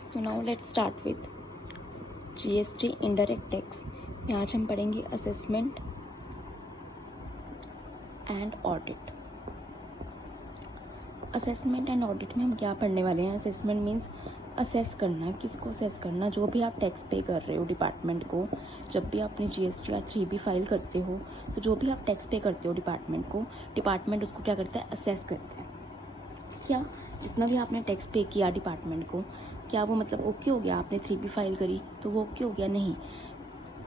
So now let's start with GST indirect tax में आज हम पढ़ेंगे assessment and audit. Assessment and audit में हम क्या पढ़ने वाले हैं? असेसमेंट मीन्स असेस करना। किसको असेस करना? जो भी आप टैक्स पे कर रहे हो डिपार्टमेंट को। जब भी अपनी जीएसटी या 3B फाइल करते हो तो जो भी आप टैक्स पे करते हो डिपार्टमेंट को, डिपार्टमेंट उसको क्या करता है? असेस करता है। क्या जितना भी आपने टैक्स पे किया डिपार्टमेंट को, क्या वो मतलब ओके हो गया? आपने 3B फाइल करी तो वो ओके हो गया? नहीं,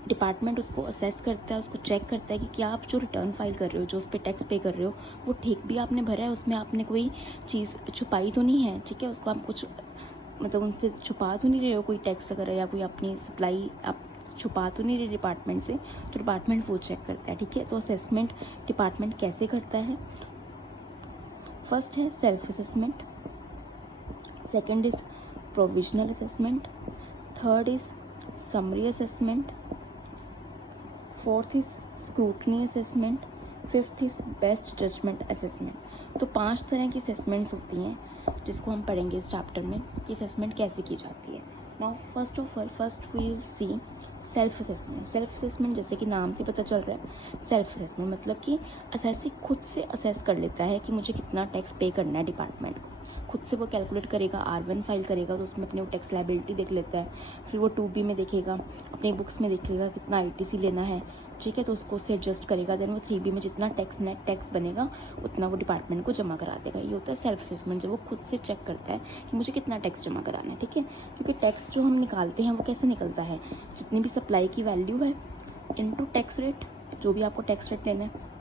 डिपार्टमेंट उसको असेस करता है, उसको चेक करता है कि क्या आप जो रिटर्न फाइल कर रहे हो, जो उस पर टैक्स पे कर रहे हो, वो ठीक भी आपने भरा है, उसमें आपने कोई चीज़ छुपाई तो नहीं है। ठीक है, उसको आप कुछ मतलब उनसे छुपा तो नहीं रहे हो कोई टैक्स वगैरह या कोई अपनी सप्लाई आप छुपा तो नहीं रहे डिपार्टमेंट से, तो डिपार्टमेंट वो चेक करता है। ठीक है, तो असेसमेंट डिपार्टमेंट कैसे करता है? फर्स्ट है self assessment, second is provisional assessment, third is summary assessment, fourth is scrutiny assessment, fifth is best judgement assessment. तो 5 तरह की असेसमेंट्स होती हैं जिसको हम पढ़ेंगे इस चैप्टर में कि असेसमेंट कैसे की जाती है। Now first of all we will see self assessment. Self assessment जैसे कि नाम से पता चल रहा है, सेल्फ असेसमेंट मतलब कि असेसी खुद से असेस कर लेता है कि मुझे कितना टैक्स पे करना है डिपार्टमेंट को। खुद से वो कैलकुलेट करेगा, R1 फाइल करेगा तो उसमें अपने वो टैक्स लायबिलिटी देख लेता है, फिर वो 2B में देखेगा, अपनी बुक्स में देखेगा कितना ITC लेना है। ठीक है, तो उसको उससे एडजस्ट करेगा, देन वो 3B में जितना टैक्स नेट टैक्स बनेगा उतना वो डिपार्टमेंट को जमा करा देगा। ये होता है सेल्फ असेसमेंट, जब वो खुद से चेक करता है कि मुझे कितना टैक्स जमा कराना है। ठीक है, क्योंकि टैक्स जो हम निकालते हैं वो कैसे निकलता है? जितनी भी सप्लाई की वैल्यू है इनटू टैक्स रेट, जो भी आपको टैक्स रेट लेना है।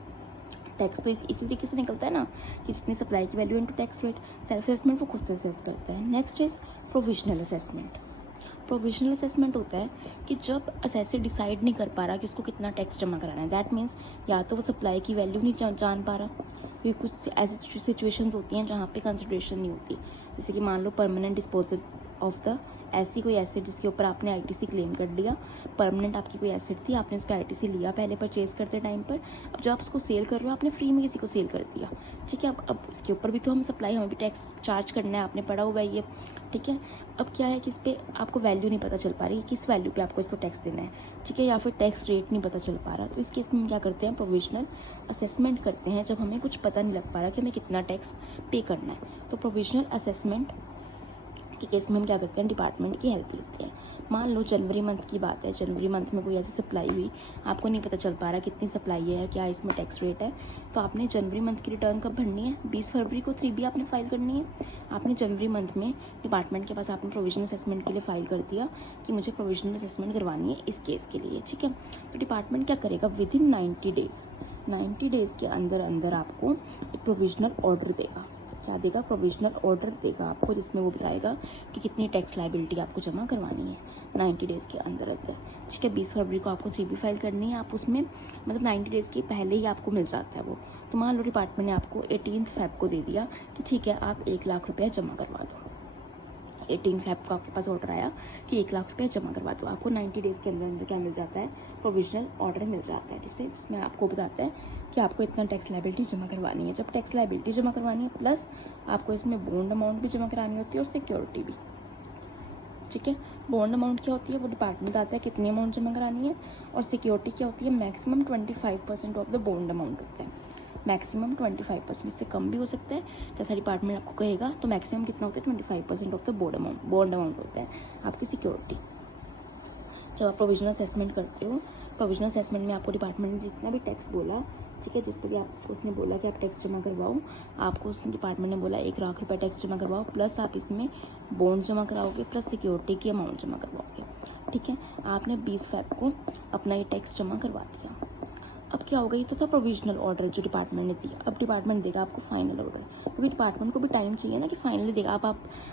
टैक्स तो इसी तरीके से निकलता है ना कि जितनी सप्लाई की value into tax rate. Self assessment वो खुद से असेस करता है। Next is provisional assessment. Provisional assessment होता है कि जब असेसर डिसाइड नहीं कर पा रहा कि उसको कितना टैक्स जमा कराना है। दैट मीन्स या तो वो सप्लाई की वैल्यू नहीं जान पा रहा, क्योंकि कुछ ऐसी सिचुएशंस होती हैं जहाँ पे कंसिडरेशन नहीं होती। जैसे कि मान लो परमानेंट डिस्पोजल ऑफ द ऐसी कोई एसेट जिसके ऊपर आपने ITC क्लेम कर लिया। परमानेंट आपकी कोई एसेट थी, आपने उस पर ITC लिया पहले परचेज़ करते टाइम पर। अब जब आप उसको सेल कर रहे हो, आपने फ्री में किसी को सेल कर दिया। ठीक है, अब इसके ऊपर भी तो हम सप्लाई, हमें भी टैक्स चार्ज करना है, आपने पढ़ा हुआ है ये। ठीक है, अब क्या है कि इस पर आपको वैल्यू नहीं पता चल पा रही, किस वैल्यू पे आपको इसको टैक्स देना है। ठीक है, या फिर टैक्स रेट नहीं पता चल पा रहा, तो इस केस में हम क्या करते हैं? प्रोविजनल असेसमेंट करते हैं जब हमें कुछ पता नहीं लग पा रहा कि हमें कितना टैक्स पे करना है। तो प्रोविजनल असेसमेंट के केस में हम क्या करते हैं? डिपार्टमेंट की हेल्प लेते हैं। मान लो जनवरी मंथ की बात है, जनवरी मंथ में कोई ऐसी सप्लाई हुई, आपको नहीं पता चल पा रहा कितनी सप्लाई है, क्या इसमें टैक्स रेट है। तो आपने जनवरी मंथ की रिटर्न कब भरनी है? 20 फरवरी को 3B आपने फाइल करनी है। आपने जनवरी मंथ में डिपार्टमेंट के पास आपने प्रोविजनल असेसमेंट के लिए फाइल कर दिया कि मुझे प्रोविजनल असेसमेंट करवानी है इस केस के लिए। ठीक है, तो डिपार्टमेंट क्या करेगा? विद इन 90 डेज़ के अंदर अंदर आपको एक प्रोविजनल ऑर्डर देगा। क्या देगा? प्रोविजनल ऑर्डर देगा आपको, जिसमें वो बताएगा कि कितनी टैक्स लायबिलिटी आपको जमा करवानी है 90 डेज़ के अंदर अंदर। ठीक है, 20 फरवरी को आपको 3B फाइल करनी है, आप उसमें मतलब 90 डेज़ के पहले ही आपको मिल जाता है वो। तो मान लो डिपार्टमेंट ने आपको 18 फेब को दे दिया कि ठीक है आप 1 लाख रुपया जमा करवा दो। 18 फेब को आपके पास ऑर्डर आया कि 1 लाख रुपया जमा करवा दो। आपको 90 डेज़ के अंदर अंदर क्या मिल जाता है? प्रोविजनल ऑर्डर मिल जाता है, जिसमें आपको बताता है कि आपको इतना टैक्स लायबिलिटी जमा करवानी है। जब टैक्स लायबिलिटी जमा करवानी है प्लस आपको इसमें बॉन्ड अमाउंट भी जमा करानी होती है और सिक्योरिटी भी। ठीक है, बॉन्ड अमाउंट क्या होती है? वो डिपार्टमेंट आता है कितनी अमाउंट जमा करानी है, और सिक्योरिटी क्या होती है? Maximum 25% of the bond amount होता है। मैक्सिमम 25%, इससे कम भी हो सकता है जैसा डिपार्टमेंट आपको कहेगा। तो मैक्सिमम कितना होता है? 25% ऑफ द बॉन्ड अमाउंट होता है आपकी सिक्योरिटी। जब आप प्रोविजनल असेसमेंट करते हो, प्रोविजनल असेसमेंट में आपको डिपार्टमेंट ने जितना भी टैक्स बोला, ठीक है, जिस पर भी आपको उसने बोला कि आप टैक्स जमा करवाओ, आपको उस डिपार्टमेंट ने बोला 1 लाख रुपये टैक्स जमा करवाओ, प्लस आप इसमें बॉन्ड जमा कराओगे, प्लस सिक्योरिटी की अमाउंट जमा करवाओगे। ठीक है, आपने 20 फेब को अपना ये टैक्स जमा करवा दिया। अब क्या होगा? ये तो था प्रोविजनल ऑर्डर जो डिपार्टमेंट ने दिया। अब डिपार्टमेंट देगा आपको फाइनल ऑर्डर, क्योंकि डिपार्टमेंट को भी टाइम चाहिए ना कि फाइनली देगा।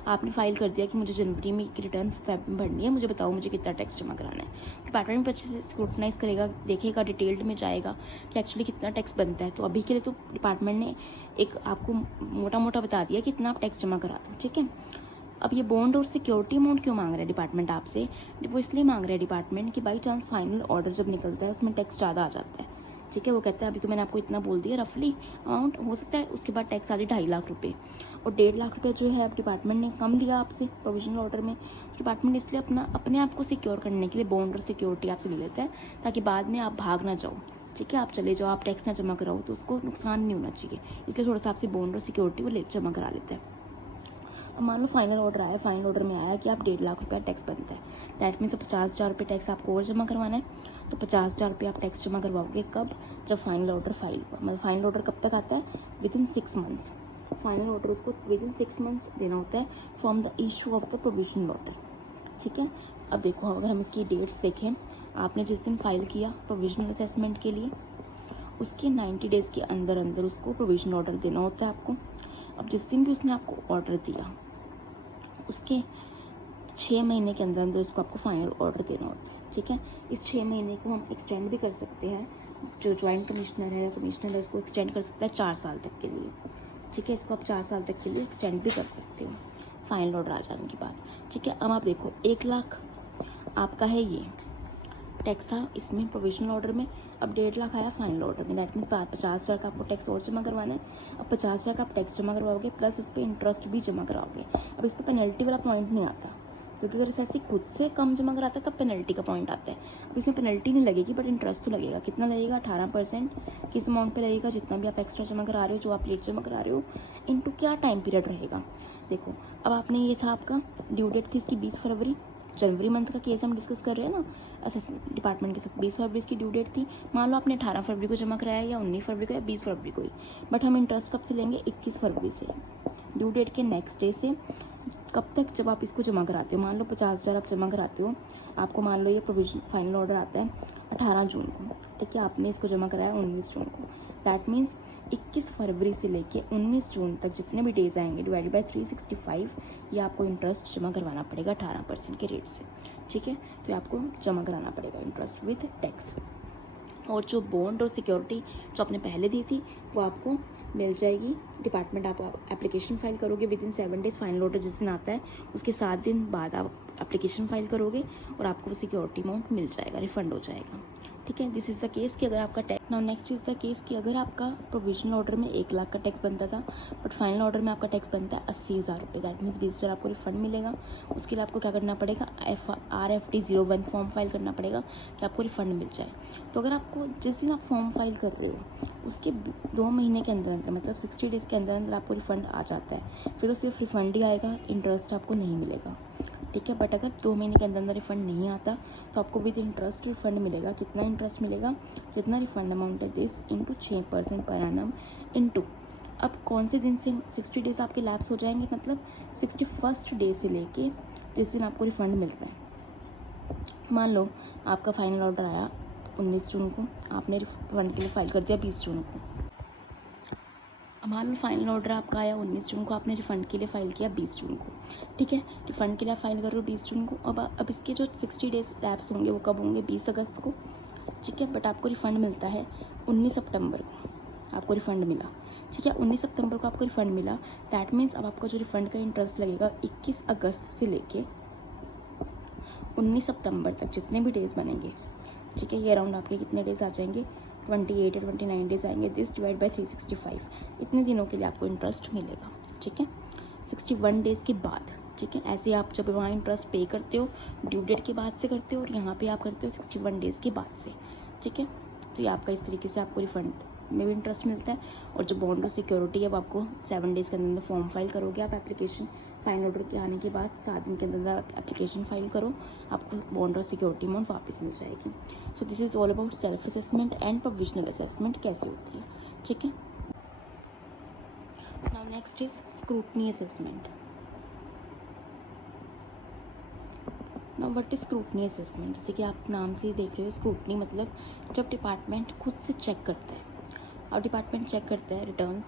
आपने फाइल कर दिया कि मुझे जनवरी में की रिटर्न फेब में भरनी है, मुझे बताओ मुझे कितना टैक्स जमा कराना है। डिपार्टमेंट अच्छे से स्क्रूटनाइज करेगा, देखेगा, डिटेल्ड में जाएगा कि एक्चुअली कितना टैक्स बनता है। तो अभी के लिए तो डिपार्टमेंट ने एक आपको मोटा मोटा बता दिया कि इतना आप टैक्स जमा करा दो। ठीक है, अब ये बॉन्ड और सिक्योरिटी अमाउंट क्यों मांग रहा है डिपार्टमेंट आपसे? वो इसलिए मांग रहा है डिपार्टमेंट कि बाई चांस फाइनल ऑर्डर जब निकलता है उसमें टैक्स ज़्यादा आ जाता है, ठीक है। वो कहता है अभी तो मैंने आपको इतना बोल दिया रफली अमाउंट, हो सकता है उसके बाद टैक्स आ जाए 2.5 लाख रुपये, और 1.5 लाख रुपये जो है अब डिपार्टमेंट ने कम दिया आपसे प्रोविजनल ऑर्डर में। डिपार्टमेंट इसलिए अपने आप को सिक्योर करने के लिए बॉन्ड और सिक्योरिटी आपसे ले लेता है, ताकि बाद में आप भाग ना जाओ। ठीक है, आप चले जाओ, आप टैक्स ना जमा कराओ, तो उसको नुकसान नहीं होना चाहिए, इसलिए थोड़ा सा आपसे बॉन्ड और सिक्योरिटी वो जमा करा लेता है। अब मान लो फाइनल ऑर्डर आया, फाइनल ऑर्डर में आया कि आप 1.5 लाख रुपया टैक्स बनता है, दैट मीन्स 50,000 रुपये टैक्स आपको और जमा करवाना है। तो 50,000 रुपये आप टैक्स जमा करवाओगे कब? जब फाइनल ऑर्डर फाइल हुआ। मतलब फाइनल ऑर्डर कब तक आता है? Within 6 months. फाइनल ऑर्डर उसको विदिन 6 मंथ्स देना होता है from the issue of the provisional order. ठीक है। अब देखो, अगर हम इसकी डेट्स देखें, आपने जिस दिन फाइल किया प्रोविजनल असेसमेंट के लिए, उसके 90 डेज़ के अंदर अंदर उसको प्रोविजनल ऑर्डर देना होता है आपको। अब जिस दिन भी उसने आपको ऑर्डर दिया, उसके 6 महीने के अंदर अंदर उसको आपको फाइनल ऑर्डर देना होता है। ठीक है। इस 6 महीने को हम एक्सटेंड भी कर सकते हैं, जो जॉइंट कमिश्नर है या कमिश्नर है उसको एक्सटेंड कर सकता है 4 साल तक के लिए। ठीक है, इसको आप 4 साल तक के लिए एक्सटेंड भी कर सकते हो फाइनल ऑर्डर आ जाने के बाद। ठीक है। अब आप देखो, 1 लाख आपका है, ये टैक्स था इसमें प्रोविजनल ऑर्डर में। अब 1.5 लाख आया फाइनल ऑर्डर में, दैट मीन्स 50,000 का आपको टैक्स और जमा करवाना है। अब 50,000 का आप टैक्स जमा करवाओगे, प्लस इस पर इंटरेस्ट भी जमा कराओगे। अब इस पर पेनल्टी वाला पॉइंट नहीं आता, क्योंकि अगर ऐसे खुद से कम जमा कराता है तब पेनल्टी का पॉइंट आता है। अब इसमें पेनल्टी नहीं लगेगी, बट इंटरेस्ट तो लगेगा। कितना लगेगा? 18% किस अमाउंट पे लगेगा? जितना भी आप एक्स्ट्रा जमा करा रहे हो, जो आप लेट जमा करा रहे हो, इनटू क्या टाइम पीरियड रहेगा। देखो, अब आपने ये था आपका ड्यू डेट थी इसकी 20 फरवरी, जनवरी मंथ का केस हम डिस्कस कर रहे हैं ना असेसमेंट डिपार्टमेंट के साथ। 20 फरवरी की ड्यू डेट थी। मान लो आपने 18 फरवरी को जमा कराया, या 19 फरवरी को, या 20 फरवरी को ही, बट हम इंटरेस्ट कब से लेंगे? 21 फरवरी से, ड्यू डेट के नेक्स्ट डे से। कब तक? जब आप इसको जमा कराते हो। मान लो 50,000 आप जमा कराते हो, आपको मान लो ये प्रोविजन फाइनल ऑर्डर आता है 18 जून को। ठीक है, आपने इसको जमा कराया 19 जून को, दैट मीन्स 21 फरवरी से लेके 19 जून तक जितने भी डेज आएंगे डिवाइडेड बाय 365, ये आपको इंटरेस्ट जमा करवाना पड़ेगा 18% के रेट से। ठीक है, तो आपको जमा कराना पड़ेगा इंटरेस्ट विद टैक्स। और जो बॉन्ड और सिक्योरिटी जो आपने पहले दी थी, वो आपको मिल जाएगी। डिपार्टमेंट आप एप्लीकेशन फाइल करोगे विदिन 7 डेज़, फाइनल ऑर्डर जिस दिन आता है उसके 7 दिन बाद आप एप्लीकेशन फाइल करोगे, और आपको वो सिक्योरिटी अमाउंट मिल जाएगा, रिफंड हो जाएगा। ठीक है, दिस इज़ द केस कि अगर आपका tax. Now next is the case कि अगर आपका प्रोविजनल ऑर्डर में 1 लाख का टैक्स बनता था, बट फाइनल ऑर्डर में आपका टैक्स बनता है 80,000 रुपये, दैट मीन्स 20,000 आपको रिफंड मिलेगा। उसके लिए आपको क्या करना पड़ेगा? RFD01 फॉर्म फाइल करना पड़ेगा कि आपको रिफंड मिल जाए। तो अगर आपको जिस दिन आप फॉर्म फाइल कर रहे हो उसके 2 महीने के अंदर अंदर, मतलब 60 डेज़ के अंदर अंदर आपको रिफंड आ जाता है, फिर तो सिर्फ रिफंड ही आएगा, इंटरेस्ट आपको नहीं मिलेगा। ठीक है, बट अगर 2 महीने के अंदर अंदर रिफंड नहीं आता तो आपको विद इंटरेस्ट रिफंड मिलेगा। कितना इंटरेस्ट मिलेगा? जितना रिफंड अमाउंट है this into 6% per annum into. अब कौन से दिन से 60 डेज़ आपके लैप्स हो जाएंगे? मतलब 61st डे से लेके जिस दिन आपको रिफंड मिल रहा है। मान लो आपका फाइनल ऑर्डर आया 19 जून को, आपने रिफंड के लिए फ़ाइल कर दिया 20 जून को। अब मान लो फाइनल ऑर्डर आपका आया 19 जून को, आपने रिफ़ंड के लिए फ़ाइल किया 20 जून को। ठीक है, रिफ़ंड के लिए आप फाइल कर रहे हो 20 जून को। अब इसके जो 60 डेज़ लैप्स होंगे वो कब होंगे? 20 अगस्त को। ठीक है, बट आपको रिफ़ंड मिलता है 19 सितंबर को, आपको रिफ़ंड मिला। ठीक है, 19 सितंबर को आपको रिफ़ंड मिला, दैट मीन्स अब आपका जो रिफ़ंड का इंटरेस्ट लगेगा 21 अगस्त से लेके 19 सितंबर तक जितने भी डेज़ बनेंगे। ठीक है, ये अराउंड आपके कितने डेज़ आ जाएंगे? 28 या 29 डेज़ आएंगे। दिस डिवाइड बाय 365, इतने दिनों के लिए आपको इंटरेस्ट मिलेगा। ठीक है, 61 डेज़ के बाद। ठीक है, ऐसे आप जब वहाँ इंटरेस्ट पे करते हो ड्यू डेट के बाद से करते हो, और यहाँ पे आप करते हो 61 डेज़ के बाद से। ठीक है, तो ये आपका इस तरीके से आपको रिफंड में भी इंटरेस्ट मिलता है। और जो बॉन्ड और सिक्योरिटी है वो आपको 7 डेज़ के अंदर फॉर्म फाइल करोगे आप एप्लीकेशन, फाइनल ऑर्डर के आने के बाद 7 दिन के अंदर एप्लीकेशन फाइल करो, आपको बॉन्ड और सिक्योरिटी अमाउंट वापस मिल जाएगी। So this is all about self assessment and provisional assessment कैसे होती है। ठीक है, now next is scrutiny assessment. Now what is scrutiny assessment? जैसे कि आप नाम से ही देख रहे हो, स्क्रूटनी मतलब जब डिपार्टमेंट खुद से चेक करता है। और डिपार्टमेंट चेक करता है रिटर्न्स,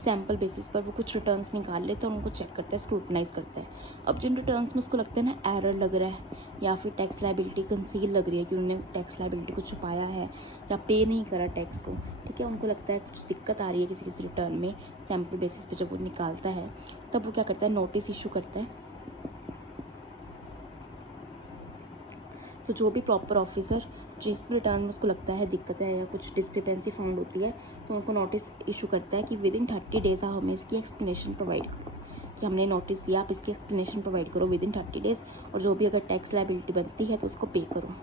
सैम्पल बेसिस पर वो कुछ रिटर्न्स निकाल लेते हैं, उनको चेक करता है, स्क्रूटनाइज करता है। अब जिन रिटर्न्स में उसको लगता है ना एरर लग रहा है, या फिर टैक्स लाइबिलिटी कंसील लग रही है कि उन्होंने टैक्स लाइबिलिटी को छुपाया है या पे नहीं करा टैक्स को, ठीक है, उनको लगता है कुछ दिक्कत आ रही है किसी किसी रिटर्न में, सैम्पल बेसिस पे जब वो निकालता है तब वो क्या करता है? नोटिस इशू करता है। तो जो भी प्रॉपर ऑफिसर जिस भी रिटर्न में उसको लगता है दिक्कत है या कुछ डिस्क्रिपेंसी फाउंड होती है तो उनको नोटिस इशू करता है कि विद इन 30 डेज़ आप हमें इसकी एक्सप्लेनेशन प्रोवाइड करो, कि हमने नोटिस दिया, आप इसकी एक्सप्लेनेशन प्रोवाइड करो विद इन 30 डेज़, और जो भी अगर टैक्स लायबिलिटी बनती है तो उसको पे करो,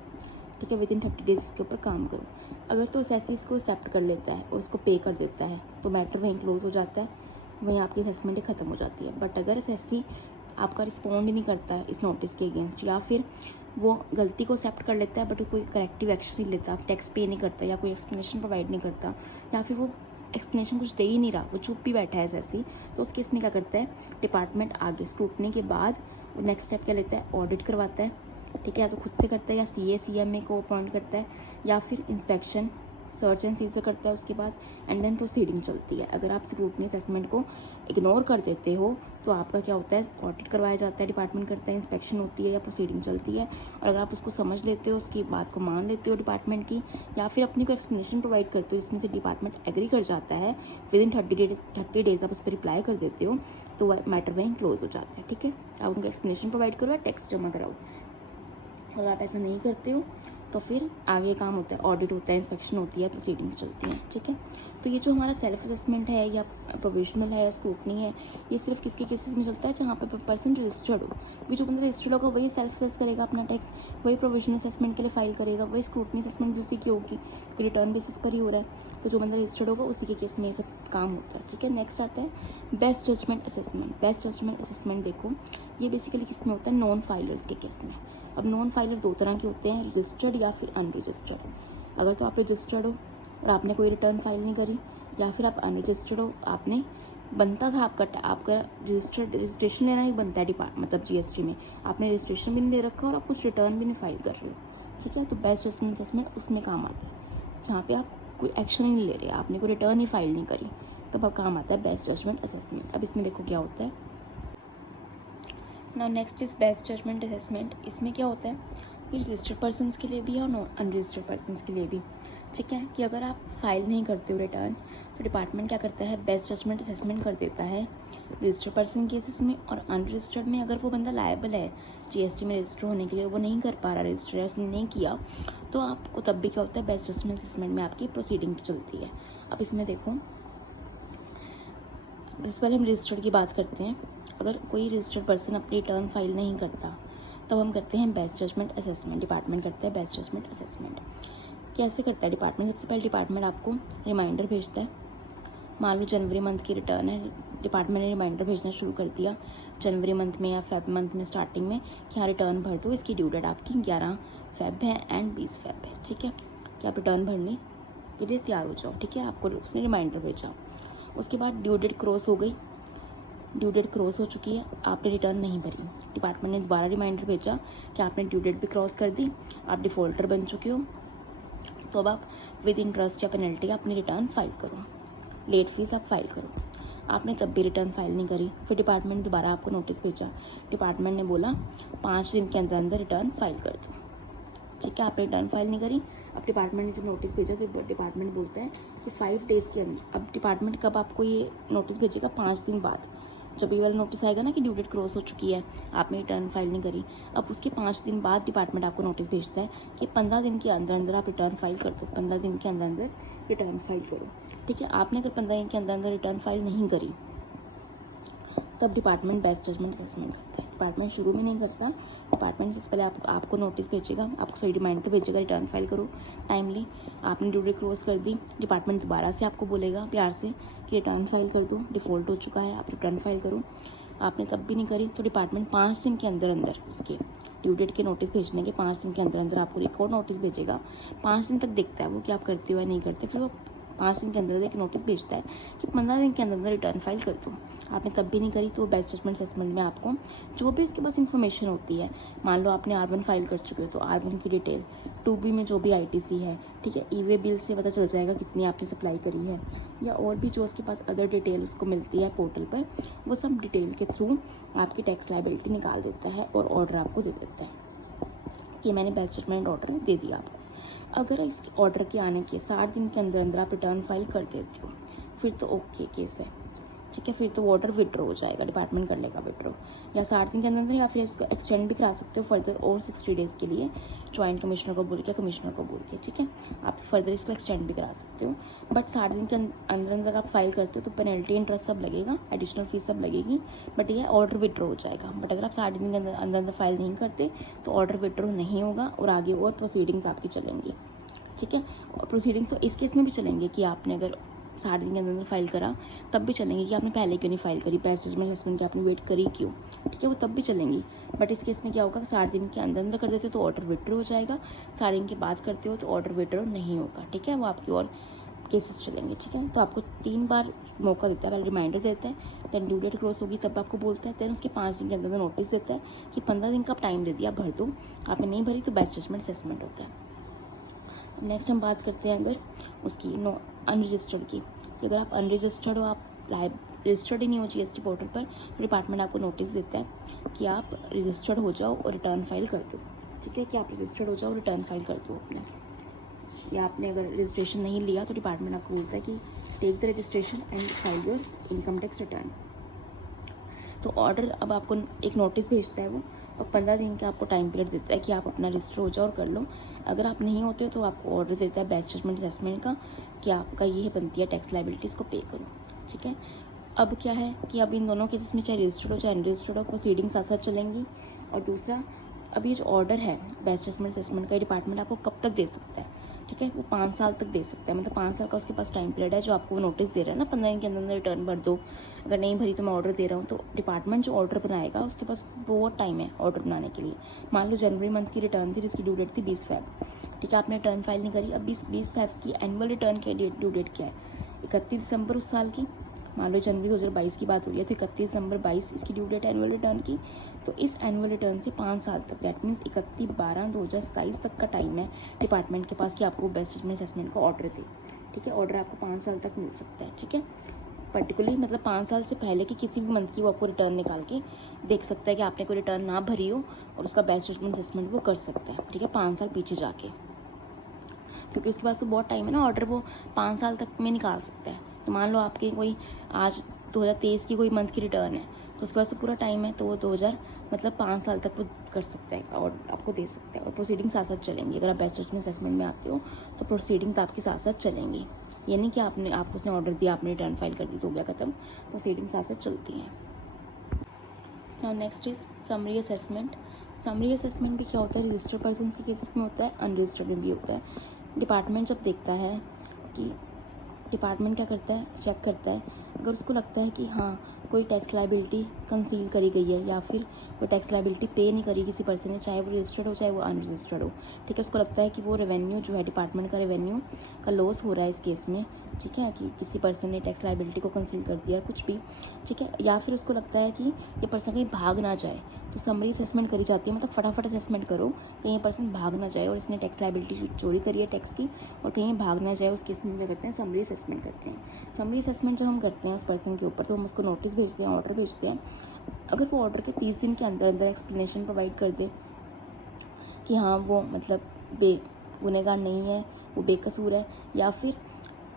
ठीक है, विद इन 30 डेज़ इसके ऊपर काम करो। अगर तो असेसी इसको एक्सेप्ट कर लेता है और उसको पे कर देता है तो मैटर वहीं क्लोज हो जाता है, वहीं आपकी असेसमेंट ख़त्म हो जाती है। बट अगर असेसी आपका रिस्पॉन्ड ही नहीं करता है इस नोटिस के अगेंस्ट, या फिर वो गलती को एक्सेप्ट कर लेता है बट कोई करेक्टिव एक्शन नहीं लेता, टैक्स पे नहीं करता या कोई एक्सप्लेनेशन प्रोवाइड नहीं करता, या फिर वो एक्सप्लेनेशन कुछ दे ही नहीं रहा, वो चुप भी बैठा है असेसी, तो उस केस में क्या करता है डिपार्टमेंट आगे स्क्रूटनी के बाद नेक्स्ट स्टेप क्या लेता है, ऑडिट करवाता है, ठीक है, या तो खुद से करता है या CA-CMA को अपॉइंट करता है या फिर इंस्पेक्शन सर्च एंड सीजर करता है उसके बाद, एंड देन प्रोसीडिंग चलती है। अगर आप स्क्रूटनी असेसमेंट को इग्नोर कर देते हो तो आपका क्या होता है, ऑडिट करवाया जाता है, डिपार्टमेंट करता है, इंस्पेक्शन होती है या प्रोसीडिंग चलती है। और अगर आप उसको समझ लेते हो, उसकी बात को मान लेते हो डिपार्टमेंट की, या फिर अपनी को एक्सप्लेनेशन प्रोवाइड करते हो जिसमें से डिपार्टमेंट एग्री कर जाता है, विद इन 30 डेज़ आप उस पर रिप्लाई कर देते हो, तो मैटर वहीं क्लोज हो जाता है, ठीक है। आप उनको एक्सप्लेनेशन प्रोवाइड करो या टैक्स जमा कराओ। अगर आप ऐसा नहीं करते हो तो फिर आगे काम होता है, ऑडिट होता है, इंस्पेक्शन होती है, प्रोसीडिंग्स चलती हैं, ठीक है। तो ये जो हमारा सेल्फ असेसमेंट है या प्रोविजनल है या स्क्रूटनी है, ये सिर्फ किसके केसेस में चलता है जहाँ पे पर्सन रजिस्टर्ड हो। भी जो बंदा रजिस्टर्ड होगा वही सेल्फ असेस करेगा अपना टैक्स, वही प्रोविजनल असेसमेंट के लिए फाइल करेगा, वही स्क्रूटनी असेसमेंट भी उसी की होगी, कि रिटर्न बेसिस पर ही हो रहा है। तो जो बंदा रजिस्टर्ड होगा उसी के केस में ये सब काम होता है, ठीक है। नेक्स्ट आता है best judgement assessment. Best judgement assessment देखो, ये बेसिकली किस में होता है, नॉन फाइलर्स के केस में। अब नॉन फाइलर दो तरह के होते हैं, रजिस्टर्ड या फिर अनरजिस्टर्ड। अगर तो आप रजिस्टर्ड हो और आपने कोई रिटर्न फाइल नहीं करी, या फिर आप अनरजिस्टर्ड हो, आपने बनता था आपका रजिस्ट्रेशन लेना ही बनता है मतलब GST में, आपने रजिस्ट्रेशन भी नहीं दे रखा और आप कुछ रिटर्न भी नहीं फाइल कर रहे हो, ठीक है। तो बेस्ट जजमेंट असेसमेंट उसमें काम आता है, जहाँ पे आप कोई एक्शन ही नहीं ले रहे, आपने कोई रिटर्न ही फाइल नहीं करी, तब अब काम आता है बेस्ट जजमेंट असेसमेंट। अब इसमें देखो क्या होता है। Now next is best judgement assessment. इसमें क्या होता है, ये रजिस्टर्ड पर्सनस के लिए भी है और नॉन अनरजिस्टर्ड पर्सनस के लिए भी, ठीक है। कि अगर आप फाइल नहीं करते हो रिटर्न तो डिपार्टमेंट क्या करता है, बेस्ट जजमेंट असेसमेंट कर देता है रजिस्टर्ड पर्सन केसेस में। और अनरजिस्टर्ड में अगर वो बंदा लायबल है GST में रजिस्टर होने के लिए, वो नहीं कर पा रहा रजिस्टर, उसने नहीं किया, तो आपको तब भी क्या होता है, बेस्ट जजमेंट असेसमेंट में आपकी प्रोसीडिंग चलती है। अब इसमें देखो, इस पहले हम रजिस्टर्ड की बात करते हैं। अगर कोई रजिस्टर्ड पर्सन अपनी रिटर्न फाइल नहीं करता तब हम करते हैं बेस्ट जजमेंट असेसमेंट। डिपार्टमेंट करता है बेस्ट जजमेंट असेसमेंट। कैसे करता है डिपार्टमेंट, सबसे पहले डिपार्टमेंट आपको रिमाइंडर भेजता है। मान लो जनवरी मंथ की रिटर्न है, डिपार्टमेंट ने रिमाइंडर भेजना शुरू कर दिया जनवरी मंथ में या फेब मंथ में स्टार्टिंग में, कि हाँ रिटर्न भर दो, इसकी ड्यू डेट आपकी 11 फेब है एंड 20 फेब है, ठीक है, कि आप रिटर्न भरने के लिए तैयार हो जाओ, ठीक है। आपको उसने रिमाइंडर भेजा, उसके बाद ड्यू डेट क्रॉस हो गई, ड्यू डेट क्रॉस हो चुकी है, आपने रिटर्न नहीं भरी, डिपार्टमेंट ने दोबारा रिमाइंडर भेजा कि आपने ड्यू डेट भी क्रॉस कर दी, आप डिफ़ॉल्टर बन चुके हो, तो अब आप विद इंटरेस्ट या पेनल्टी अपनी रिटर्न फाइल करो, लेट फीस आप फाइल करो। आपने तब भी रिटर्न फाइल नहीं करी, फिर डिपार्टमेंट दोबारा आपको नोटिस भेजा, डिपार्टमेंट ने बोला 5 दिन के अंदर अंदर रिटर्न फाइल कर दो, ठीक है। आपने रिटर्न फाइल नहीं करी, अब डिपार्टमेंट ने जब नोटिस भेजा तो डिपार्टमेंट बोलता है कि 5 डेज़ के अंदर, अब डिपार्टमेंट कब आपको ये नोटिस भेजेगा, 5 दिन बाद, जब ये वाला नोटिस आएगा ना कि ड्यू डेट क्रॉस हो चुकी है, आपने रिटर्न फाइल नहीं करी, अब उसके 5 दिन बाद डिपार्टमेंट आपको नोटिस भेजता है कि 15 दिन के अंदर अंदर आप रिटर्न फाइल कर दो, 15 दिन के अंदर अंदर रिटर्न फाइल करो, ठीक है। आपने अगर 15 दिन के अंदर अंदर रिटर्न फाइल नहीं करी तब डिपार्टमेंट बेस्ट जजमेंट असेसमेंट करता है। डिपार्टमेंट शुरू में नहीं करता, डिपार्टमेंट से पहले आपको नोटिस भेजेगा, आपको सही रिमाइंडर भेजेगा, रिटर्न फाइल करो टाइमली, आपने ड्यू डेट क्रॉस कर दी, डिपार्टमेंट दोबारा से आपको बोलेगा प्यार से कि रिटर्न फाइल कर दो, डिफ़ॉल्ट हो चुका है, आप रिटर्न फाइल करो, आपने तब भी नहीं करी, तो डिपार्टमेंट 5 दिन के अंदर अंदर उसके ड्यू डेट के नोटिस भेजने के 5 दिन के अंदर अंदर आपको एक और नोटिस भेजेगा। 5 दिन तक देखता है वो कि आप करते हो या नहीं करते, फिर वो 5 दिन के अंदर एक नोटिस भेजता है कि 15 दिन के अंदर अंदर रिटर्न फाइल कर दो। आपने तब भी नहीं करी तो बेस्ट जजमेंट असेसमेंट में आपको जो भी उसके पास इन्फॉर्मेशन होती है, मान लो आपने R1 फाइल कर चुके हो तो R1 की डिटेल, 2B में जो भी ITC है, ठीक है, ई-वे बिल से पता चल जाएगा कितनी आपने सप्लाई करी है, या और भी जो उसके पास अदर डिटेल उसको मिलती है पोर्टल पर, वो सब डिटेल के थ्रू आपकी टैक्स लायबिलिटी निकाल देता है और ऑर्डर आपको दे देता है कि मैंने बेस्ट जजमेंट ऑर्डर दे दिया आपको। अगर इस ऑर्डर के आने के 60 दिन के अंदर अंदर आप रिटर्न फाइल कर देते हो फिर तो ओके केस है, ठीक है, फिर तो ऑर्डर विड्रॉ हो जाएगा, डिपार्टमेंट कर लेगा विड्रॉ, या 60 दिन के अंदर, या फिर इसको एक्सटेंड भी करा सकते हो फर्दर और 60 डेज़ के लिए, जॉइंट कमिश्नर को बोल के, कमिश्नर को बोल के, ठीक है, आप फर्दर इसको एक्सटेंड भी करा सकते हो। बट 60 दिन के अंदर अंदर आप फाइल करते हो तो पेनल्टी इंटरेस्ट सब लगेगा, एडिशनल फीस सब लगेगी, बट ये ऑर्डर विड्रॉ हो जाएगा। बट अगर आप 60 दिन के अंदर अंदर फाइल नहीं करते तो ऑर्डर विड्रॉ नहीं होगा और आगे और प्रोसीडिंग्स आपकी चलेंगी, ठीक है। और प्रोसीडिंग्स तो इस केस में भी चलेंगे कि आपने अगर 60 दिन के अंदर फाइल करा तब भी चलेंगी कि आपने पहले क्यों नहीं फाइल करी, बेस्ट जजमेंट असेसमेंट की आपने वेट करी क्यों, ठीक है, वो तब भी चलेंगी। बट इस केस में क्या होगा, 60 दिन के अंदर अंदर कर देते हो तो ऑर्डर विड्रॉ हो जाएगा, 60 दिन के बाद करते हो तो ऑर्डर विड्रॉ नहीं होगा, ठीक है, वो आपकी और केसेस चलेंगे, ठीक है। तो आपको 3 बार मौका देता है, पहले रिमाइंडर देता है, देन ड्यू डेट क्रॉस होगी तब आपको बोलता है, देन उसके 5 दिन के अंदर नोटिस देता है कि 15 दिन का आप टाइम दे दिया, भर दो, आपने नहीं भरी तो बेस्ट जजमेंट असेसमेंट होता है। नेक्स्ट हम बात करते हैं अगर उसकी अनरजिस्टर्ड की, कि अगर आप अनरजिस्टर्ड हो, आप रजिस्टर्ड ही नहीं हो जीएसटी पोर्टल पर, तो डिपार्टमेंट आपको नोटिस देता है कि आप रजिस्टर्ड हो जाओ और रिटर्न फाइल कर दो, ठीक है, कि आप रजिस्टर्ड हो जाओ, रिटर्न फाइल कर दो अपने, या आपने अगर रजिस्ट्रेशन नहीं लिया तो डिपार्टमेंट आपको बोलता है कि take the registration and file your income tax return. तो ऑर्डर अब आपको एक नोटिस भेजता है वो, और 15 दिन का आपको टाइम पीरियड देता है कि आप अपना रजिस्टर हो जाओ और कर लो। अगर आप नहीं होते हो तो आपको ऑर्डर देता है बेस्ट जजमेंट असेसमेंट का कि आपका ये बनती है टैक्स लाइबिलिटीज़ को पे करो, ठीक है। अब क्या है कि अब इन दोनों केसेस में चाहे रजिस्टर्ड हो चाहे अनरजिस्टर्ड हो, प्रोसीडिंग्स साथ साथ चलेंगी। और दूसरा, अब ये जो ऑर्डर है बेस्ट जजमेंट असेसमेंट का, डिपार्टमेंट आपको कब तक दे सकता है, ठीक है, वो 5 साल तक दे सकता है, मतलब 5 साल का उसके पास टाइम पीरियड है, जो आपको वो नोटिस दे रहा है ना 15 दिन के अंदर अंदर रिटर्न भर दो, अगर नहीं भरी तो मैं ऑर्डर दे रहा हूँ, तो डिपार्टमेंट जो ऑर्डर बनाएगा उसके पास बहुत टाइम है ऑर्डर बनाने के लिए। मान लो जनवरी मंथ की रिटर्न थी जिसकी ड्यू डेट थी 20 फ़रवरी, ठीक है, आपने रिटर्न फाइल नहीं करी, अब 20 फ़रवरी की एनुअल रिटर्न की ड्यू डेट क्या है, 31 दिसंबर उस साल की, मान लो जनवरी 2022 की बात हो रही है तो 31 दिसंबर 22 इसकी ड्यू डेट है एनुअल रिटर्न की। तो इस एनुअल रिटर्न से 5 साल तक, दैट मीन्स 31/12/2027 तक का टाइम है डिपार्टमेंट के पास कि आपको बेस्ट जजमेंट असेसमेंट का ऑर्डर दे, ठीक है। ऑर्डर आपको 5 साल तक मिल सकता है, ठीक है, पर्टिकुलरली मतलब 5 साल से पहले की किसी भी मंथ की वो आपको रिटर्न निकाल के देख सकता है कि आपने कोई रिटर्न ना भरी हो, और उसका बेस्ट जजमेंट असेसमेंट वो कर सकता है, ठीक है, 5 साल पीछे जाके, क्योंकि उसके पास तो बहुत टाइम है ना, ऑर्डर वो 5 साल तक में निकाल सकता है। तो मान लो आपके कोई आज 2023 की कोई मंथ की रिटर्न है तो उसके पास तो पूरा टाइम है, तो वो 2000 मतलब 5 साल तक वो कर सकता है और आपको दे सकता है। और प्रोसीडिंग साथ साथ चलेंगी, अगर आप बेस्ट जजमेंट असेसमेंट में आते हो तो प्रोसीडिंग्स आपके साथ साथ चलेंगी, ये नहीं कि आपको उसने ऑर्डर दिया आपने रिटर्न फाइल कर दी तो हो गया खत्म, प्रोसीडिंग साथ साथ चलती हैं। Now next is summary assessment. Summary assessment भी क्या होता है, रजिस्टर्ड पर्सन के केसेस में होता है, अनरजिस्टर्ड में भी होता है। डिपार्टमेंट जब देखता है कि डिपार्टमेंट क्या करता है, चेक करता है, अगर उसको लगता है कि हाँ कोई टैक्स लाइबिलिटी कंसील करी गई है या फिर कोई टैक्स लाइबिलिटी पे नहीं करी किसी पर्सन ने, चाहे वो रजिस्टर्ड हो चाहे वो अनरजिस्टर्ड हो, ठीक है, उसको लगता है कि वो रेवेन्यू जो है डिपार्टमेंट का रेवेन्यू का लॉस हो रहा है इस केस में, ठीक है, कि किसी पर्सन ने टैक्स लाइबिलिटी को कंसील कर दिया कुछ भी, ठीक है, या फिर उसको लगता है कि ये पर्सन कहीं भाग ना जाए, तो समरी असेसमेंट करी जाती है, मतलब फटाफट असेसमेंट करो कहीं ये पर्सन भाग ना जाए और इसने टैक्स लाइबिलिटी चोरी करी है टैक्स की और कहीं भाग ना जाए, उस केस में क्या करते हैं, समरी असेसमेंट करते हैं। समरी असेसमेंट जब हम करते हैं उस पर्सन के ऊपर तो हम उसको नोटिस भेजते हैं, ऑर्डर भेजते हैं। अगर वो ऑर्डर के 30 दिन के अंदर अंदर एक्सप्लेनेशन प्रोवाइड कर दे कि हाँ वो मतलब गुनहगार नहीं है, वो बेकसूर है, या फिर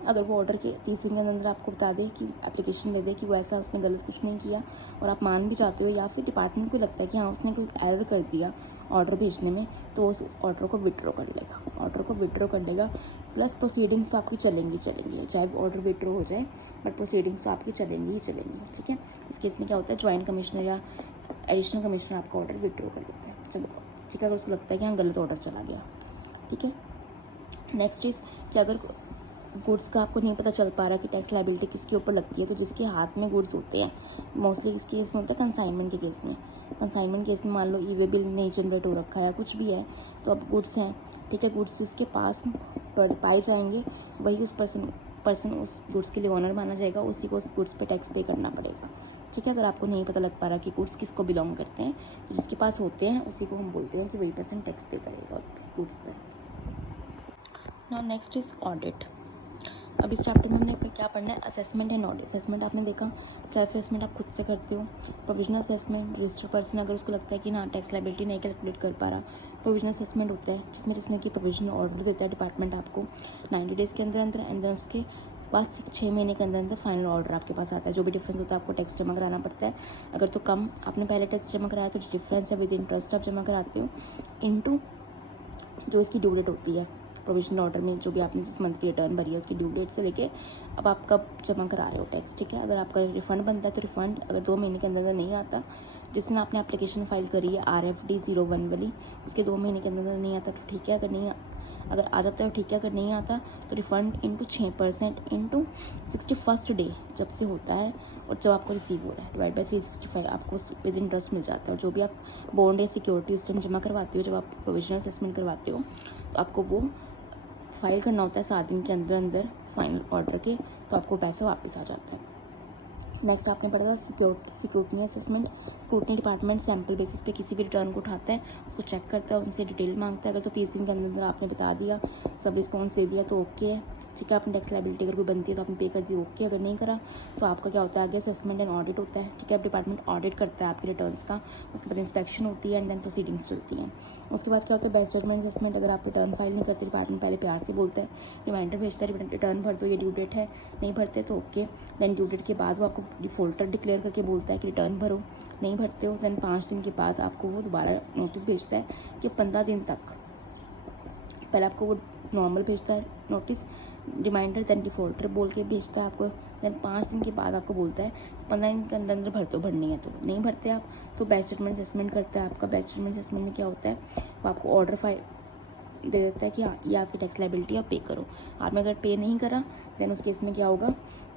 अगर वो ऑर्डर के 30 दिन के अंदर आपको बता दे कि एप्लीकेशन दे दे कि वो ऐसा उसने गलत कुछ नहीं किया और आप मान भी जाते हो, या फिर डिपार्टमेंट को लगता है कि हाँ उसने कोई एरर कर दिया ऑर्डर भेजने में, तो उस ऑर्डर को विड्रॉ कर लेगा, ऑर्डर को विड्रॉ कर लेगा। प्लस प्रोसीडिंग्स तो आपकी चलेंगी, चाहे वो ऑर्डर विड्रॉ हो जाए बट प्रोसीडिंग्स तो आपकी चलेंगी ही चलेंगी, ठीक है। इस केस में क्या होता है, ज्वाइंट कमिश्नर या एडिशनल कमिश्नर आपका ऑर्डर विड्रॉ कर लेता है, चलो ठीक है, अगर उसको लगता है कि हाँ गलत ऑर्डर चला गया, ठीक है। नेक्स्ट इज़ कि अगर गुड्स का आपको नहीं पता चल पा रहा कि टैक्स लाइबिलिटी किसके ऊपर लगती है, तो जिसके हाथ में गुड्स होते हैं, मोस्टली इस केस में होता है कंसाइनमेंट के केस में। कंसाइनमेंट केस में मान लो ई वे बिल नहीं जनरेट हो रखा है कुछ भी है, तो अब गुड्स हैं, ठीक है, गुड्स जिसके पास पाए जाएंगे वही उस पर्सन उस गुड्स के लिए ऑनर माना जाएगा, उसी को उस गुड्स पे टैक्स पे करना पड़ेगा, ठीक है। अगर आपको नहीं पता लग पा रहा कि गुड्स किसको बिलोंग करते हैं, तो जिसके पास होते हैं उसी को हम बोलते हैं कि वही पर्सन टैक्स पे करेगा उस गुड्स पर। Now next is audit. अब इस चैप्टर में हमने क्या पढ़ना है, असेसमेंट एंड ऑडिट। असेसमेंट आपने देखा, सेल्फ असेसमेंट आप खुद से करते हो। प्रोविजनल असेसमेंट, रजिस्टर्ड पर्सन अगर उसको लगता है कि ना टैक्स लाइबिलिटी नहीं कैलकुलेट कर पा रहा, प्रोविजनल असेसमेंट होता है जिसमें कि प्रोविजनल ऑर्डर देता है डिपार्टमेंट आपको 90 डेज़ के अंदर अंदर, एंड देन उसके बाद 6 महीने के अंदर अंदर फाइनल ऑर्डर आपके पास आता है। जो भी डिफरेंस होता है आपको टैक्स जमा कराना पड़ता है। अगर तो कम आपने पहले टैक्स जमा कराया तो जो डिफरेंस है विद इंटरेस्ट आप जमा कराते हो इनटू जो इसकी ड्यू डेट होती है प्रोविजनल ऑर्डर में, जो भी आपने जिस मंथ की रिटर्न भरी है उसकी ड्यू डेट से लेके अब आप कब जमा करा रहे हो टैक्स। ठीक है, अगर आपका रिफंड बनता है तो रिफंड अगर 2 महीने के अंदर नहीं आता, जिस दिन आपने एप्लीकेशन फाइल करी है RFD 01 वाली, उसके 2 महीने के अंदर नहीं आता तो ठीक है, अगर आ जाता है ठीक है, अगर नहीं आता तो refund into 6% into 61st day जब से होता है और जब आपको रिसीव हो रहा है डिवाइड बाई 365 आपको विद इंटरेस्ट मिल जाता है। और जो भी आप बॉन्ड या सिक्योरिटी उस टाइम जमा करवाते हो, जब आप प्रोविजनल असेसमेंट करवाते हो तो आपको वो फाइल करना होता है 7 दिन के अंदर अंदर फाइनल ऑर्डर के, तो आपको पैसा वापस आ जाता है। नेक्स्ट आपने पढ़ा था security assessment. Scrutiny department sample basis पे किसी भी रिटर्न को उठाता है, उसको चेक करता है, उनसे डिटेल मांगता है। अगर तो 30 दिन के अंदर अंदर आपने बता दिया, सब रिस्पॉन्स दे दिया तो ओके है। ठीक है, आपने टैक्स लायबिलिटी अगर कोई बनती है तो आपने पे कर दी, ओके। अगर नहीं करा तो आपका क्या होता है आगे असेसमेंट एंड ऑडिट होता है। ठीक है, अब डिपार्टमेंट ऑडिट करता है आपके रिटर्न्स का, उसके बाद इंस्पेक्शन होती है एंड देन प्रोसीडिंग्स चलती हैं। उसके बाद क्या होता है बेस्ट जजमेंट असेसमेंट। अगर आप रिटर्न फाइल नहीं करते, डिपार्टमेंट पहले प्यार से बोलता है, रिमाइंडर भेजता है, रिटर्न भर दो, ये ड्यू डेट है, नहीं भरते तो ओके। देन ड्यू डेट के बाद वो आपको डिफॉल्टर डिक्लेयर करके बोलता है कि रिटर्न भरो, नहीं भरते हो देन 5 दिन के बाद आपको वो दोबारा नोटिस भेजता है कि 15 दिन तक, पहले आपको वो नॉर्मल भेजता है नोटिस रिमाइंडर, देन डिफॉल्टर बोल के भेजता है आपको, देन 5 दिन के बाद आपको बोलता है 15 दिन के अंदर अंदर भर दो, भरनी है तो नहीं भरते आप तो बेस्ट जजमेंट असेसमेंट करता है आपका। बेस्ट जजमेंट असेसमेंट में क्या होता है वो आपको ऑर्डर फाइल दे देता है कि हाँ ये आपकी टैक्स लायबिलिटी आप पे करो। आपने अगर पे नहीं करा देन उस केस में क्या होगा,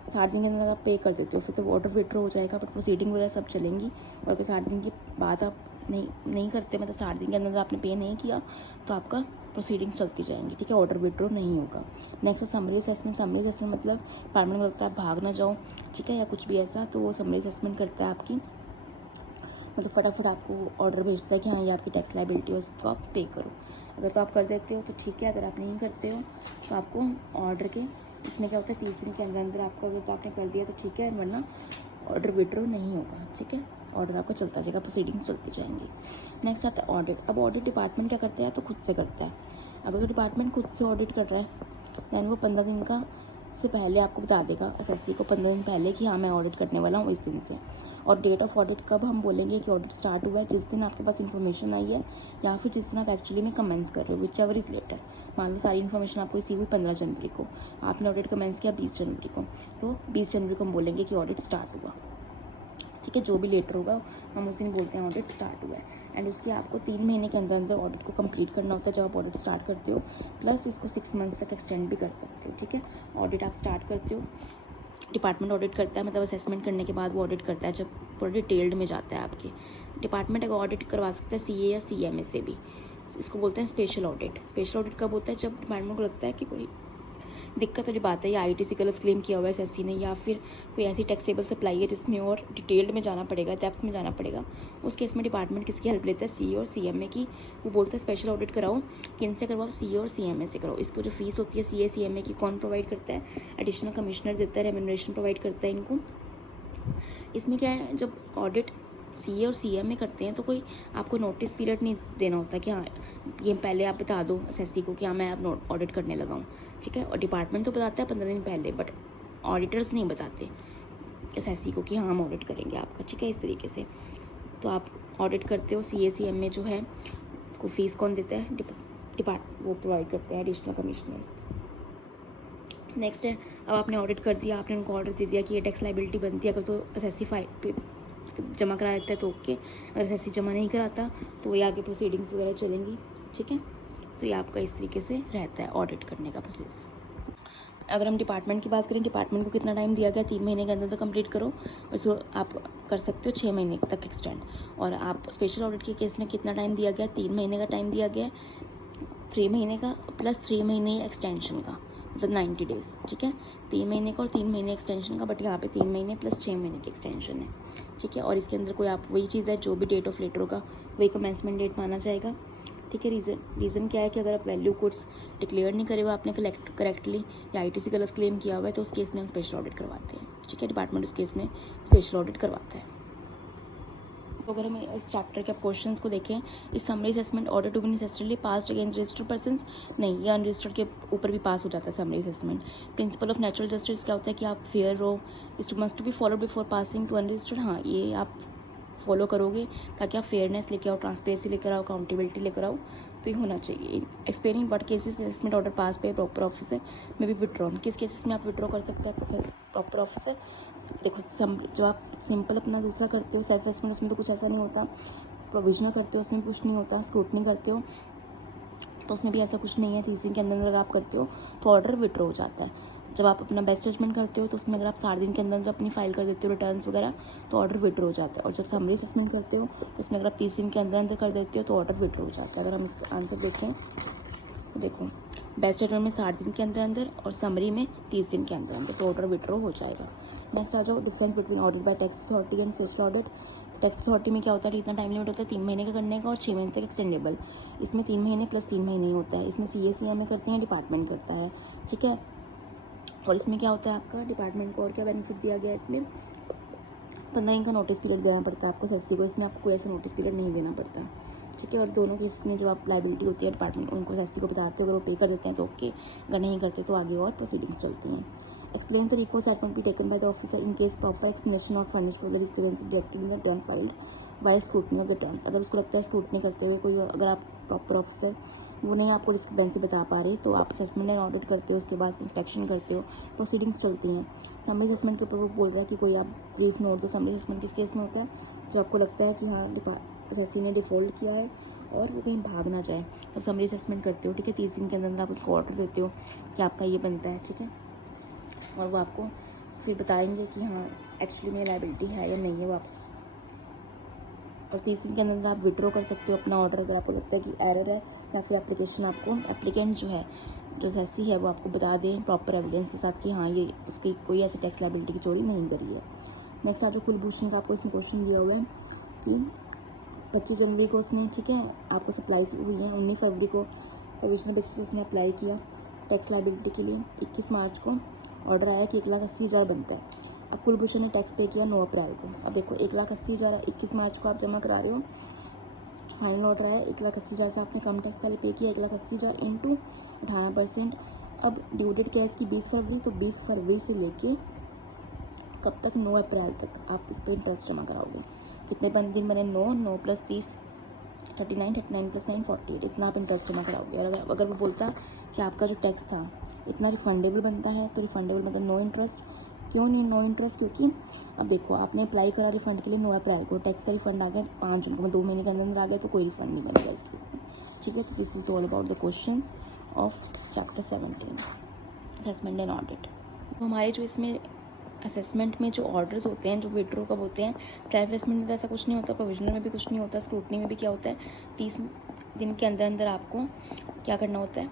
60 दिन के अंदर आप पे कर देते हो फिर तो ऑर्डर विड्रॉ हो जाएगा, बट प्रोसीडिंग वगैरह सब चलेंगी। और फिर 60 दिन के बाद आप नहीं करते, मतलब 60 दिन के अंदर आपने पे नहीं किया तो आपका प्रोसीडिंग्स चलती जाएंगी। ठीक है, ऑर्डर विड्रॉ नहीं होगा। नेक्स्ट है समरी असेसमेंट। समरी असेसमेंट मतलब डिपार्टमेंट को लगता है भाग ना जाओ, ठीक है, या कुछ भी ऐसा, तो वो समरी असेसमेंट करता है आपकी, मतलब फटाफट आपको ऑर्डर भेजता है कि हाँ ये आपकी टैक्स लायबिलिटी है, उसको आप पे करो। अगर तो आप कर देते हो तो ठीक है, अगर आप नहीं करते हो तो आपको ऑर्डर के इसमें क्या होता है 30 दिन के अंदर अंदर आपको अगर तो आपने कर दिया तो ठीक है, वरना ऑर्डर विड्रॉ नहीं होगा। ठीक है, ऑर्डर आपका चलता जाएगा, प्रोसीडिंग्स चलती जाएंगी। नेक्स्ट आता है ऑडिट। अब ऑडिट डिपार्टमेंट क्या करता है तो खुद से करता है। अब अगर डिपार्टमेंट खुद से ऑडिट कर रहा है दैन वो 15 दिन का से पहले आपको बता देगा एसएससी को 15 दिन पहले कि हाँ मैं ऑडिट करने वाला हूँ इस दिन से। और डेट ऑफ ऑडिट कब हम बोलेंगे कि ऑडिट स्टार्ट हुआ है, जिस दिन आपके पास इन्फॉर्मेशन आई है या फिर जिस दिन आप एक्चुअली में कमेंस कर रहे हो, विच एवर इज़ लेटर। मान लो सारी इन्फॉर्मेशन आपको रिसीव हुई 15 जनवरी को, आपने ऑडिट कमेंस किया 20 जनवरी को, तो 20 जनवरी को हम बोलेंगे कि ऑडिट स्टार्ट हुआ। ठीक है, जो भी लेटर होगा हम उस दिन बोलते हैं ऑडिट स्टार्ट हुआ है। एंड उसके आपको 3 महीने के अंदर अंदर ऑडिट को कंप्लीट करना होता है जब आप ऑडिट स्टार्ट करते हो, प्लस इसको 6 मंथ्स तक एक्सटेंड भी कर सकते हो। ठीक है, ऑडिट आप स्टार्ट करते हो, डिपार्टमेंट ऑडिट करता है, मतलब असेसमेंट करने के बाद वो ऑडिट करता है जब पूरा डिटेल्ड में जाता है आपके। डिपार्टमेंट अगर ऑडिट करवा सकता है CA या CMA से भी, इसको बोलते हैं स्पेशल ऑडिट। स्पेशल ऑडिट कब होता है जब डिपार्टमेंट को लगता है कि कोई दिक्कत वाली बात है, या ITC गलत क्लेम किया हुआ है SSC ने, या फिर कोई ऐसी टैक्सेबल सप्लाई है जिसमें और डिटेल्ड में जाना पड़ेगा, डेप्थ में जाना पड़ेगा। उस केस में डिपार्टमेंट किसकी हेल्प लेता है, CA और CMA की। वो बोलता है स्पेशल ऑडिट कराओ, किन से करवाओ, CA और CMA से कराओ। इसको जो फीस होती है CA CMA की कौन प्रोवाइड करता है, एडिशनल कमिश्नर देता है, रेम्यूनरेशन प्रोवाइड करता है इनको। इसमें क्या है, जब ऑडिट CA और CMA करते हैं तो कोई आपको नोटिस पीरियड नहीं देना होता कि हाँ ये पहले आप बता दो SSC को कि हाँ मैं अब ऑडिट करने लगा हूँ। ठीक है, और डिपार्टमेंट तो बताता है 15 दिन पहले, बट ऑडिटर्स नहीं बताते SSC को कि हाँ हम ऑडिट करेंगे आपका। ठीक है, इस तरीके से तो आप ऑडिट करते हो। CA CMA जो है को फीस कौन देता है, वो प्रोवाइड करते हैं एडिशनल कमिश्नर्स। नेक्स्ट है, अब आपने ऑडिट कर दिया, आपने उनको ऑर्डर दे दिया कि ये टैक्स लायबिलिटी बनती है, अगर तो SSC फाइल जमा करा देता है तो ओके, अगर SSC जमा नहीं कराता तो ये आगे प्रोसीडिंग्स वगैरह चलेंगी। ठीक है, तो ये आपका इस तरीके से रहता है ऑडिट करने का प्रोसेस। अगर हम डिपार्टमेंट की बात करें, डिपार्टमेंट को कितना टाइम दिया गया, 3 महीने के अंदर तो कंप्लीट करो, उसको आप कर सकते हो 6 महीने तक एक्सटेंड। और आप स्पेशल ऑडिट के केस में कितना टाइम दिया गया, 3 महीने का टाइम दिया गया, 3 महीने का प्लस 3 महीने एक्सटेंशन का, मतलब 90 डेज़। ठीक है, 3 महीने का और 3 महीने एक्सटेंशन का, बट यहाँ पे 3 महीने प्लस 6 महीने की एक्सटेंशन है। ठीक है, और इसके अंदर कोई आप वही चीज़ है जो भी डेट ऑफ लेटर होगा वही कमेंसमेंट डेट माना जाएगा। ठीक है, रीज़न क्या है कि अगर आप वैल्यू गुड्स डिक्लेयर नहीं करे हुए आपने करेक्टली या ITC गलत क्लेम किया हुआ है तो उस केस में हम स्पेशल ऑडिट करवाते हैं। ठीक है, डिपार्टमेंट उस केस में स्पेशल ऑडिट करवाता है। तो अगर हम इस चैप्टर के क्वेश्चंस को देखें, इस summary assessment order to be necessarily passed against registered persons, नहीं, ये अनरजिस्टर्ड के ऊपर भी पास हो जाता है summary assessment. Principle of natural justice क्या होता है कि आप फेयर हो, is to must to be followed before passing to unregistered, हाँ ये आप फॉलो करोगे ताकि आप फेयरनेस लेकर आओ, ट्रांसपेरेंसी लेकर आओ, अकाउंटेबिलिटी लेकर आओ, तो ये होना चाहिए। Explaining what cases assessment order pass पे प्रॉपर ऑफिसर में भी विड्रॉन, किस केसेस में आप विड्रॉ कर सकते हैं प्रॉपर ऑफिसर। देखो जो आप सिंपल अपना दूसरा करते हो सेल्फ असेसमेंट, उसमें तो कुछ ऐसा नहीं होता, प्रोविजनल करते हो उसमें कुछ नहीं होता, स्क्रूटनी करते हो तो उसमें भी ऐसा कुछ नहीं है, तीसरे के अंदर अगर आप करते हो तो ऑर्डर विड्रॉ हो जाता है। जब आप अपना बेस्ट जजमेंट करते हो तो उसमें अगर आप 60 दिन के अंदर अपनी फाइल कर देते हो रिटर्न्स वगैरह तो ऑर्डर विड्रॉ हो जाता है। और जब समरी असेसमेंट करते हो तो उसमें अगर आप 30 दिन के अंदर कर देते हो तो ऑर्डर विड्रॉ हो जाता है। अगर हम इसका आंसर देखें तो देखो बेस्ट जजमेंट में 60 दिन के अंदर और समरी में 30 दिन के अंदर तो ऑर्डर विड्रॉ हो जाएगा। नेक्स्ट आ जाओ, difference between audit bye tax authority and special audit. Tax authority में क्या होता है, इतना टाइम लिमिट होता है 3 महीने का करने का और 6 महीने तक एक्सटेंडेबल। इसमें 3 महीने प्लस 3 महीने ही होता है। इसमें CA में करते हैं, डिपार्टमेंट करता है, ठीक है। और इसमें क्या होता है आपका डिपार्टमेंट को और क्या बेनिफिट दिया गया है, इसमें 15 दिन का नोटिस पीरियड देना पड़ता है आपको सेसी को, इसमें आपको कोई ऐसा नोटिस पीरियड नहीं देना पड़ता, ठीक है। और दोनों केसेस में जो आप लाइबिलिटी होती है डिपार्टमेंट उनको सेसी को बताते हो, अगर वो पे कर देते हैं तो ओके, अगर नहीं करते तो आगे और प्रोसीडिंग्स चलती हैं। Explain the recourse that will be taken by the officer in case proper explanation not furnished for the discrepancy detected in the return filed while scrutiny of the returns। अगर उसको लगता है स्क्रूटनी करते हुए कोई, अगर आप प्रॉपर ऑफिसर वो नहीं आपको डिस्क्रिपेंसी बता पा रहे तो आप असेसमेंट एंड ऑडिट करते हो, उसके बाद इंस्पेक्शन करते हो, प्रोसीडिंग्स चलती हैं। समरी असेसमेंट के ऊपर वो बोल रहा है कि कोई आप ब्रीफ नोट दो। समरी असेसमेंट किस केस में होता है, जो आपको लगता है कि हाँ असेसी ने डिफ़ॉल्ट किया है और वो कहीं भाग ना जाए तो समरी असेसमेंट करते हो, ठीक है। 30 दिन के अंदर आप उसको ऑर्डर देते हो कि आपका ये बनता है, ठीक है। और वो आपको फिर बताएंगे कि हाँ एक्चुअली में लाइबिलिटी है या नहीं है वो आप। और 30 दिन के अंदर आप विड्रॉ कर सकते हो अपना ऑर्डर अगर आपको लगता है कि एरर है या फिर एप्लीकेशन आपको एप्लीकेंट जो है जो सेसी है वो आपको बता दें प्रॉपर एविडेंस के साथ कि हाँ ये उसकी कोई ऐसी टैक्स लाइबिलिटी की चोरी नहीं करी है। नेक्स्ट आज कुलभूषण का आपको इसमें क्वेश्चन दिया हुआ है कि 25 जनवरी को उसने, ठीक है, आपको सप्लाई हुई है, 19 फरवरी को प्रोविजनल बेसिस पर उसने अप्लाई किया टैक्स लाइबिलिटी के लिए, 21 मार्च को ऑर्डर आया कि 1,80,000 बनता है। अब कुलभूषण ने टैक्स पे किया 9 अप्रैल को। अब देखो 1,80,000 21 मार्च को आप जमा करा रहे हो, फाइनल ऑर्डर आया 1,80,000 से आपने कम टैक्स पहले पे किया 1,80,000 इंटू 18%। अब ड्यू डेट क्या है इसकी 20 फरवरी, तो 20 फरवरी से लेके कब तक, 9 अप्रैल तक आप इस पर इंटरेस्ट जमा कराओगे। कितने दिन बने, 9 + 30 39, 39 + 9 48, इतना आप इंटरेस्ट जमा कराओगे। और अगर वो बोलता कि आपका जो टैक्स था इतना रिफंडेबल बनता है तो रिफंडेबल मतलब नो इंटरेस्ट। क्यों नहीं नो इंटरेस्ट, क्योंकि अब देखो आपने अप्लाई करा रिफंड के लिए 9 अप्रैल को, टैक्स का रिफंड आ गया 5 जून को, 2 महीने के अंदर आ गया तो कोई रिफंड नहीं बनेगा इस केस में, ठीक है। तो this is all about the questions of chapter 17 assessment and audit. तो हमारे जो इसमें असेसमेंट में जो ऑर्डर्स होते हैं जो विड्रॉ कब होते हैं, सेल्फ असेसमेंट में तो ऐसा कुछ नहीं होता, प्रोविजनल में भी कुछ नहीं होता, स्क्रूटनी में भी क्या होता है 30 दिन के अंदर आपको क्या करना होता है,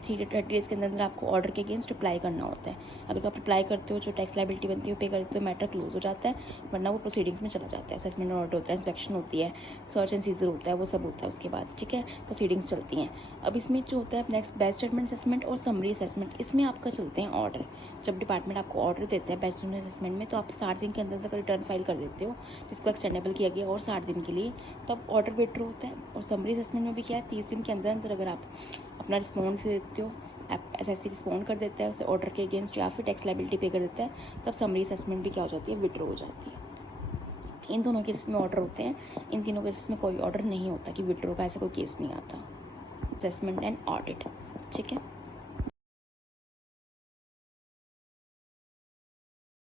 30 डेज़ के अंदर आपको ऑर्डर के अगेंस्ट रिप्लाई करना होता है। अगर आप रिप्लाई करते हो जो टैक्स लाइबिलिटी बनती है पे करते हो मैटर क्लोज हो जाता है, वरना वो प्रोसीडिंग्स में चला जाता है। असेसमेंट और ऑडिट होता है, इंस्पेक्शन होती है, सर्च एंड सीजर होता है, वो सब होता है उसके बाद, ठीक है, प्रोसीडिंग्स चलती हैं। अब इसमें जो होता है नेक्स्ट बेस्ट जजमेंट असेसमेंट और समरी असेसमेंट, इसमें आपका चलते हैं ऑर्डर। जब डिपार्टमेंट आपको ऑर्डर देता है बेस्ट जजमेंट असेसमेंट में तो आप 60 दिन के अंदर तक रिटर्न फाइल कर देते हो जिसको एक्सटेंडेबल किया गया और 60 दिन के लिए, तब ऑर्डर विड्रॉ होता है। और समरी असेसमेंट में भी क्या है 30 दिन के अंदर अगर आप अपना रिस्पॉन्ड देते हो, एसएससी रिस्पॉन्ड कर देता है उसे ऑर्डर के अगेंस्ट या फिर टैक्स लाइबिलिटी पे कर देता है, तब समरी असेसमेंट भी क्या हो जाती है, विड्रॉ हो जाती है। इन दोनों केसेस में ऑर्डर होते हैं, इन तीनों केसेस में कोई ऑर्डर नहीं होता कि विड्रॉ का ऐसा कोई केस नहीं आता। असेसमेंट एंड ऑडिट, ठीक है।